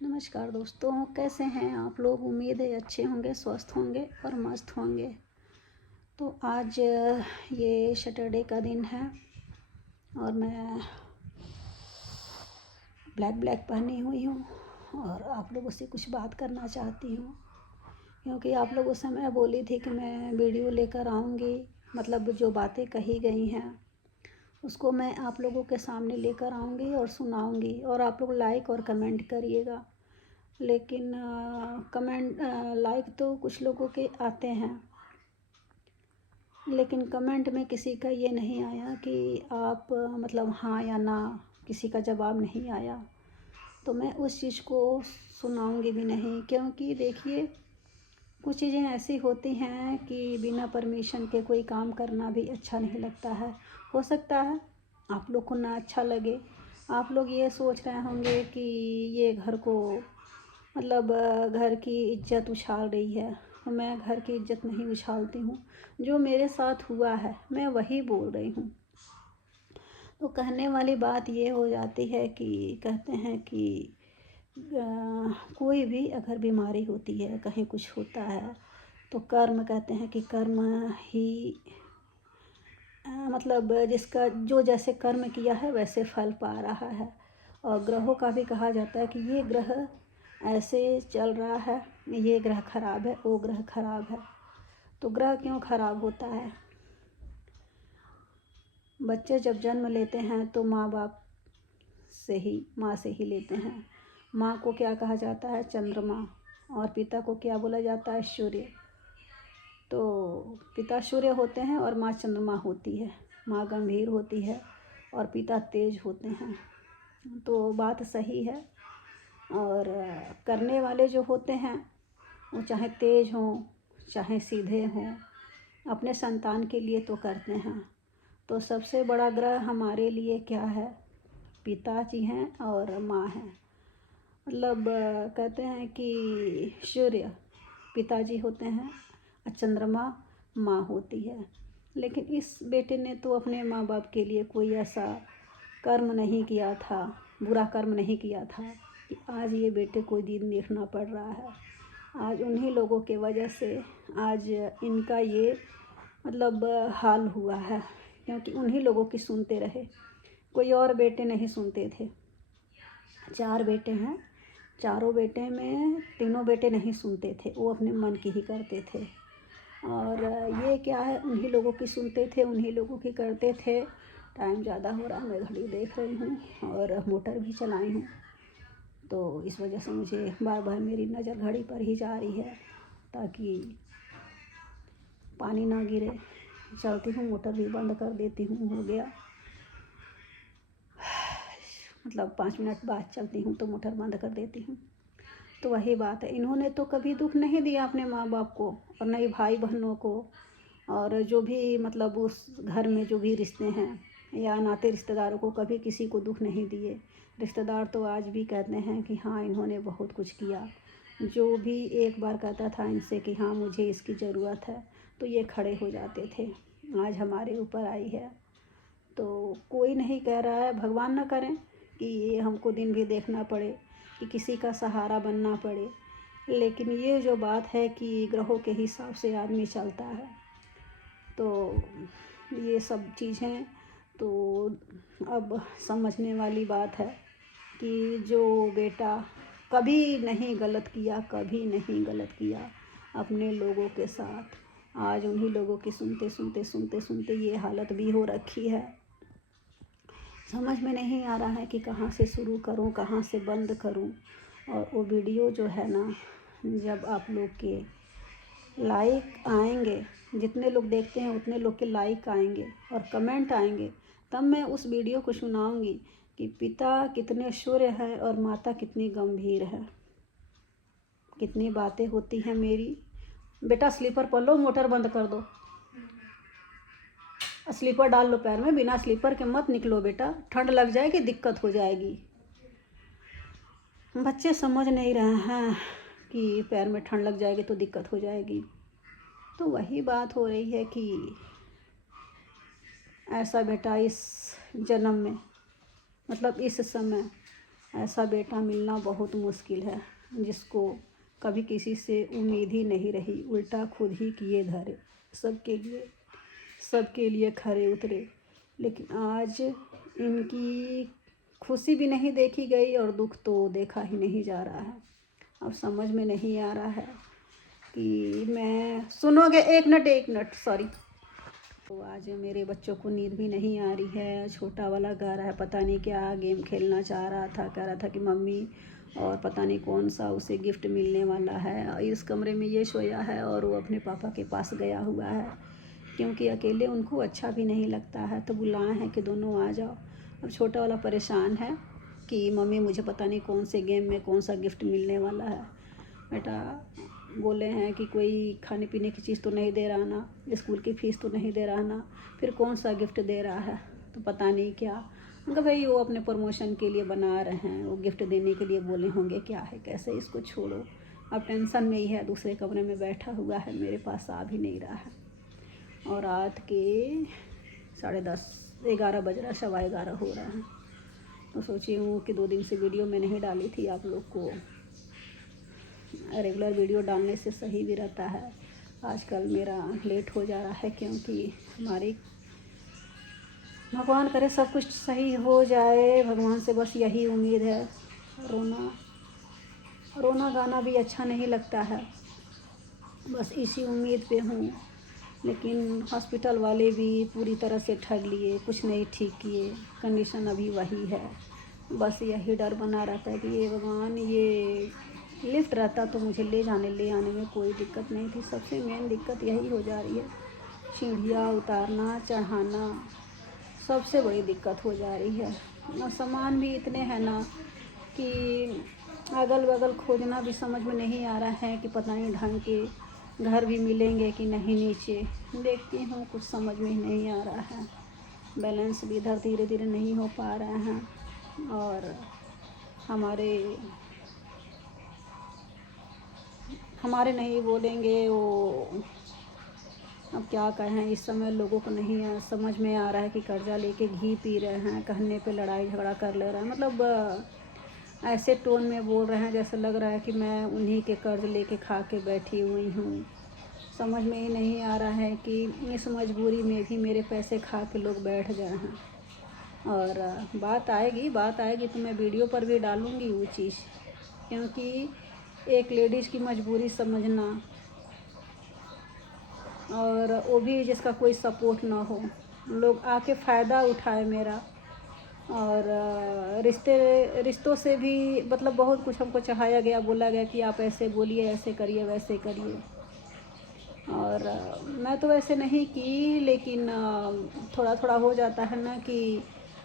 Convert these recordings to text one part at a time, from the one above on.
नमस्कार दोस्तों, कैसे हैं आप लोग। उम्मीद है अच्छे होंगे, स्वस्थ होंगे और मस्त होंगे। तो आज ये सैटरडे का दिन है और मैं ब्लैक पहनी हुई हूँ और आप लोगों से कुछ बात करना चाहती हूँ, क्योंकि आप लोग उस समय बोली थी कि मैं वीडियो लेकर आऊँगी। मतलब जो बातें कही गई हैं उसको मैं आप लोगों के सामने लेकर आऊँगी और सुनाऊँगी, और आप लोग लाइक और कमेंट करिएगा। लेकिन कमेंट लाइक तो कुछ लोगों के आते हैं, लेकिन कमेंट में किसी का ये नहीं आया कि आप मतलब हाँ या ना, किसी का जवाब नहीं आया। तो मैं उस चीज़ को सुनाऊंगी भी नहीं, क्योंकि देखिए कुछ चीज़ें ऐसी होती हैं कि बिना परमिशन के कोई काम करना भी अच्छा नहीं लगता है। हो सकता है आप लोग को ना अच्छा लगे, आप लोग ये सोच रहे होंगे कि ये घर को मतलब घर की इज्जत उछाल रही है। तो मैं घर की इज्जत नहीं उछालती हूँ, जो मेरे साथ हुआ है मैं वही बोल रही हूँ। तो कहने वाली बात ये हो जाती है कि कहते हैं कि कोई भी अगर बीमारी होती है, कहीं कुछ होता है, तो कर्म कहते हैं कि कर्म ही मतलब जिसका जो जैसे कर्म किया है वैसे फल पा रहा है। और ग्रहों का भी कहा जाता है कि ये ग्रह ऐसे चल रहा है, ये ग्रह खराब है, वो ग्रह खराब है। तो ग्रह क्यों खराब होता है? बच्चे जब जन्म लेते हैं तो माँ बाप से ही, माँ से ही लेते हैं। माँ को क्या कहा जाता है? चंद्रमा। और पिता को क्या बोला जाता है? सूर्य। तो पिता सूर्य होते हैं और माँ चंद्रमा होती है। माँ गंभीर होती है और पिता तेज होते हैं। तो बात सही है। और करने वाले जो होते हैं वो चाहे तेज हों चाहे सीधे हों, अपने संतान के लिए तो करते हैं। तो सबसे बड़ा ग्रह हमारे लिए क्या है? पिताजी हैं और माँ हैं। मतलब कहते हैं कि सूर्य पिताजी होते हैं और चंद्रमा माँ होती है। लेकिन इस बेटे ने तो अपने माँ बाप के लिए कोई ऐसा कर्म नहीं किया था, बुरा कर्म नहीं किया था कि आज ये बेटे को दिन देखना पड़ रहा है। आज उन्हीं लोगों के वजह से आज इनका ये मतलब हाल हुआ है, क्योंकि उन्हीं लोगों की सुनते रहे, कोई और बेटे नहीं सुनते थे। 4 बेटे हैं, चारों बेटे में तीनों बेटे नहीं सुनते थे, वो अपने मन की ही करते थे। और ये क्या है, उन्हीं लोगों की सुनते थे, उन्हीं लोगों की करते थे। टाइम ज़्यादा हो रहा है, मैं घड़ी देख रही हूँ और मोटर भी चलाई हूँ, तो इस वजह से मुझे बार बार मेरी नज़र घड़ी पर ही जा रही है ताकि पानी ना गिरे। चलती हूँ, मोटर भी बंद कर देती हूँ। हो गया मतलब 5 मिनट बाद चलती हूँ तो मोटर बंद कर देती हूँ। तो वही बात है, इन्होंने तो कभी दुख नहीं दिया अपने माँ बाप को और नहीं भाई बहनों को, और जो भी मतलब उस घर में जो भी रिश्ते हैं या नाते रिश्तेदारों को कभी किसी को दुख नहीं दिए। रिश्तेदार तो आज भी कहते हैं कि हाँ इन्होंने बहुत कुछ किया। जो भी एक बार कहता था इनसे कि हाँ मुझे इसकी ज़रूरत है, तो ये खड़े हो जाते थे। आज हमारे ऊपर आई है, तो कोई नहीं कह रहा है, भगवान ना करें कि ये हमको दिन भी देखना पड़े, कि किसी का सहारा बनना पड़े। लेकिन ये जो बात है कि ग्रहों के हिसाब से आदमी चलता है, तो ये सब चीज़ें तो अब समझने वाली बात है कि जो बेटा कभी नहीं गलत किया, कभी नहीं गलत किया अपने लोगों के साथ, आज उन्हीं लोगों की सुनते ये हालत भी हो रखी है। समझ में नहीं आ रहा है कि कहाँ से शुरू करूँ, कहाँ से बंद करूँ। और वो वीडियो जो है ना, जब आप लोग के लाइक आएंगे, जितने लोग देखते हैं उतने लोग के लाइक आएंगे और कमेंट आएंगे, तब मैं उस वीडियो को सुनाऊंगी कि पिता कितने शूर है और माता कितनी गंभीर है। कितनी बातें होती हैं मेरी। बेटा स्लीपर पहन लो, मोटर बंद कर दो, स्लीपर डाल लो पैर में, बिना स्लीपर के मत निकलो बेटा, ठंड लग जाएगी, दिक्कत हो जाएगी। बच्चे समझ नहीं रहे हैं कि पैर में ठंड लग जाएगी तो दिक्कत हो जाएगी। तो वही बात हो रही है कि ऐसा बेटा इस जन्म में मतलब इस समय ऐसा बेटा मिलना बहुत मुश्किल है, जिसको कभी किसी से उम्मीद ही नहीं रही, उल्टा खुद ही किए धरे, सबके लिए खरे उतरे। लेकिन आज इनकी खुशी भी नहीं देखी गई और दुख तो देखा ही नहीं जा रहा है। अब समझ में नहीं आ रहा है कि मैं सुनोगे, एक मिनट सॉरी। तो आज मेरे बच्चों को नींद भी नहीं आ रही है। छोटा वाला गा रहा है, पता नहीं क्या गेम खेलना चाह रहा था, कह रहा था कि मम्मी, और पता नहीं कौन सा उसे गिफ्ट मिलने वाला है। इस कमरे में ये सोया है और वो अपने पापा के पास गया हुआ है, क्योंकि अकेले उनको अच्छा भी नहीं लगता है, तो बुलाए हैं कि दोनों आ जाओ। अब छोटा वाला परेशान है कि मम्मी मुझे पता नहीं कौन से गेम में कौन सा गिफ्ट मिलने वाला है। बेटा बोले हैं कि कोई खाने पीने की चीज़ तो नहीं दे रहा ना, स्कूल की फ़ीस तो नहीं दे रहा ना, फिर कौन सा गिफ्ट दे रहा है, तो पता नहीं क्या। उनका भाई वो अपने प्रमोशन के लिए बना रहे हैं, वो गिफ्ट देने के लिए बोले होंगे, क्या है कैसे, इसको छोड़ो। अब टेंशन में ही है, दूसरे कमरे में बैठा हुआ है, मेरे पास आ भी नहीं रहा है। और रात के 10:30 11 बज रहा, 11:15 हो रहा है। तो सोची हूँ कि 2 दिन से वीडियो मैं नहीं डाली थी, आप लोग को रेगुलर वीडियो डालने से सही भी रहता है। आजकल मेरा लेट हो जा रहा है, क्योंकि हमारी भगवान करे सब कुछ सही हो जाए, भगवान से बस यही उम्मीद है। रोना गाना भी अच्छा नहीं लगता है, बस इसी उम्मीद पे हूँ। लेकिन हॉस्पिटल वाले भी पूरी तरह से ठग लिए, कुछ नहीं ठीक किए, कंडीशन अभी वही है। बस यही डर बना रहता है कि ये भगवान, ये लिफ्ट रहता तो मुझे ले आने में कोई दिक्कत नहीं थी। सबसे मेन दिक्कत यही हो जा रही है, सीढ़ियाँ उतारना चढ़ाना सबसे बड़ी दिक्कत हो जा रही है। और सामान भी इतने हैं ना कि अगल बगल खोजना भी समझ में नहीं आ रहा है कि पता नहीं ढंग के घर भी मिलेंगे कि नहीं। नीचे देखती हूँ, कुछ समझ में ही नहीं आ रहा है। बैलेंस भी इधर धीरे धीरे नहीं हो पा रहे हैं, और हमारे नहीं बोलेंगे वो, अब क्या कहें। इस समय लोगों को नहीं समझ में आ रहा है कि कर्जा लेके घी पी रहे हैं, कहने पे लड़ाई झगड़ा कर ले रहे हैं। मतलब ऐसे टोन में बोल रहे हैं जैसे लग रहा है कि मैं उन्हीं के कर्ज लेके खा के बैठी हुई हूँ। समझ में ही नहीं आ रहा है कि इस मजबूरी में भी मेरे पैसे खा के लोग बैठ गए हैं। और बात आएगी तो मैं वीडियो पर भी डालूँगी वो चीज़, क्योंकि एक लेडीज़ की मजबूरी समझना, और वो भी जिसका कोई सपोर्ट ना हो, लोग आके फ़ायदा उठाए मेरा। और रिश्तों से भी मतलब बहुत कुछ हमको चाहाया गया, बोला गया कि आप ऐसे बोलिए, ऐसे करिए, वैसे करिए। और मैं तो वैसे नहीं की, लेकिन थोड़ा थोड़ा हो जाता है ना कि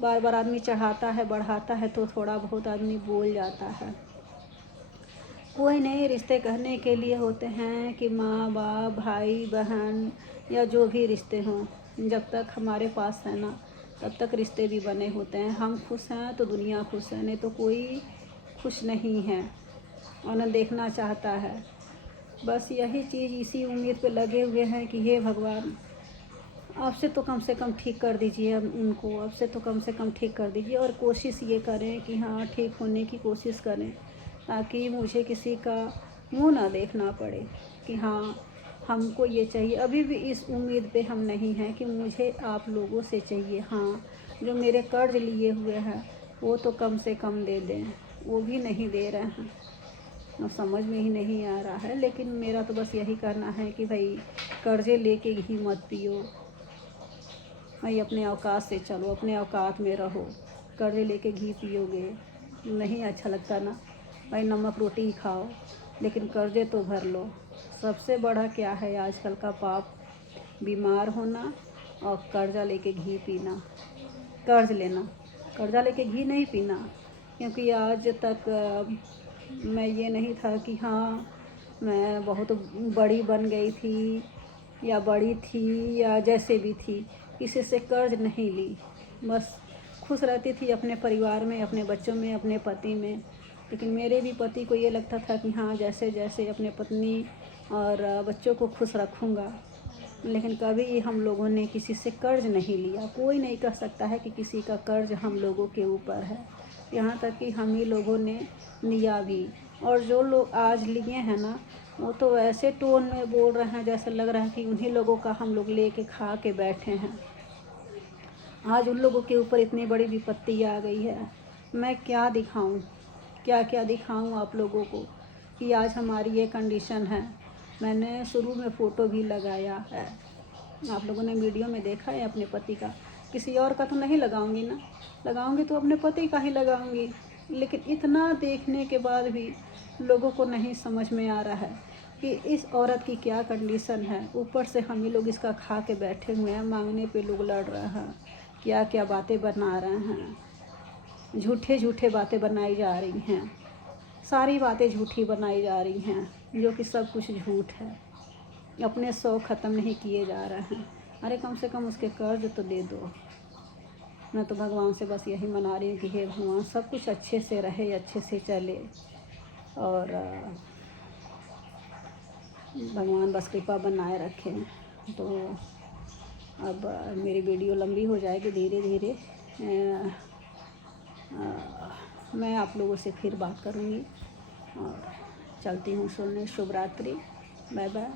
बार बार आदमी चढ़ाता है बढ़ाता है, तो थोड़ा बहुत आदमी बोल जाता है। कोई नहीं, रिश्ते कहने के लिए होते हैं कि माँ बाप भाई बहन या जो भी रिश्ते हों, जब तक हमारे पास है ना तब तक रिश्ते भी बने होते हैं। हम खुश हैं तो दुनिया खुश है, नहीं तो कोई खुश नहीं है और न देखना चाहता है। बस यही चीज़, इसी उम्मीद पे लगे हुए हैं कि हे भगवान, आपसे तो कम से कम ठीक कर दीजिए उनको, आपसे तो कम से कम ठीक कर दीजिए। और कोशिश ये करें कि हाँ, ठीक होने की कोशिश करें, ताकि मुझे किसी का मुंह ना देखना पड़े कि हाँ हमको ये चाहिए। अभी भी इस उम्मीद पे हम नहीं हैं कि मुझे आप लोगों से चाहिए। हाँ, जो मेरे कर्ज लिए हुए हैं वो तो कम से कम दे दें, वो भी नहीं दे रहे हैं। अब समझ में ही नहीं आ रहा है। लेकिन मेरा तो बस यही करना है कि भाई कर्जे लेके घी मत पियो भाई, अपने औकात से चलो, अपने औकात में रहो। कर्जे लेके घी पियोगे नहीं अच्छा लगता ना भाई, नमक रोटी ही खाओ, लेकिन कर्जे तो भर लो। सबसे बड़ा क्या है आजकल का पाप, बीमार होना और कर्जा लेके घी पीना, कर्ज लेना, कर्जा लेके घी नहीं पीना। क्योंकि आज तक मैं ये नहीं था कि हाँ मैं बहुत बड़ी बन गई थी या बड़ी थी या जैसे भी थी, किसी से कर्ज नहीं ली। बस खुश रहती थी अपने परिवार में, अपने बच्चों में, अपने पति में। लेकिन मेरे भी पति को ये लगता था कि हाँ जैसे जैसे अपने पत्नी और बच्चों को खुश रखूँगा। लेकिन कभी हम लोगों ने किसी से कर्ज नहीं लिया। कोई नहीं कह सकता है कि किसी का कर्ज हम लोगों के ऊपर है। यहाँ तक कि हम ही लोगों ने लिया भी। और जो लोग आज लिए हैं ना, वो तो ऐसे टोन में बोल रहे हैं जैसे लग रहा है कि उन्हीं लोगों का हम लोग लेके खा के बैठे हैं। आज उन लोगों के ऊपर इतनी बड़ी विपत्ति आ गई है। मैं क्या दिखाऊं, क्या क्या दिखाऊं आप लोगों को कि आज हमारी ये कंडीशन है। मैंने शुरू में फ़ोटो भी लगाया है, आप लोगों ने वीडियो में देखा है अपने पति का। किसी और का तो नहीं लगाऊंगी ना, लगाऊंगी तो अपने पति का ही लगाऊंगी। लेकिन इतना देखने के बाद भी लोगों को नहीं समझ में आ रहा है कि इस औरत की क्या कंडीशन है। ऊपर से हम ही लोग इसका खा के बैठे हुए हैं, मांगने पे लोग लड़ रहे हैं, क्या क्या बातें बना रहे हैं, झूठे झूठे बातें बनाई जा रही हैं, सारी बातें झूठी बनाई जा रही हैं, जो कि सब कुछ झूठ है। अपने शौक़ ख़त्म नहीं किए जा रहे हैं। अरे कम से कम उसके कर्ज तो दे दो। मैं तो भगवान से बस यही मना रही हूँ कि हे भगवान, सब कुछ अच्छे से रहे, अच्छे से चले, और भगवान बस कृपा बनाए रखें। तो अब मेरी वीडियो लंबी हो जाएगी धीरे धीरे। मैं आप लोगों से फिर बात करूँगी, और चलती हूँ सोने। शुभ रात्रि, बाय बाय।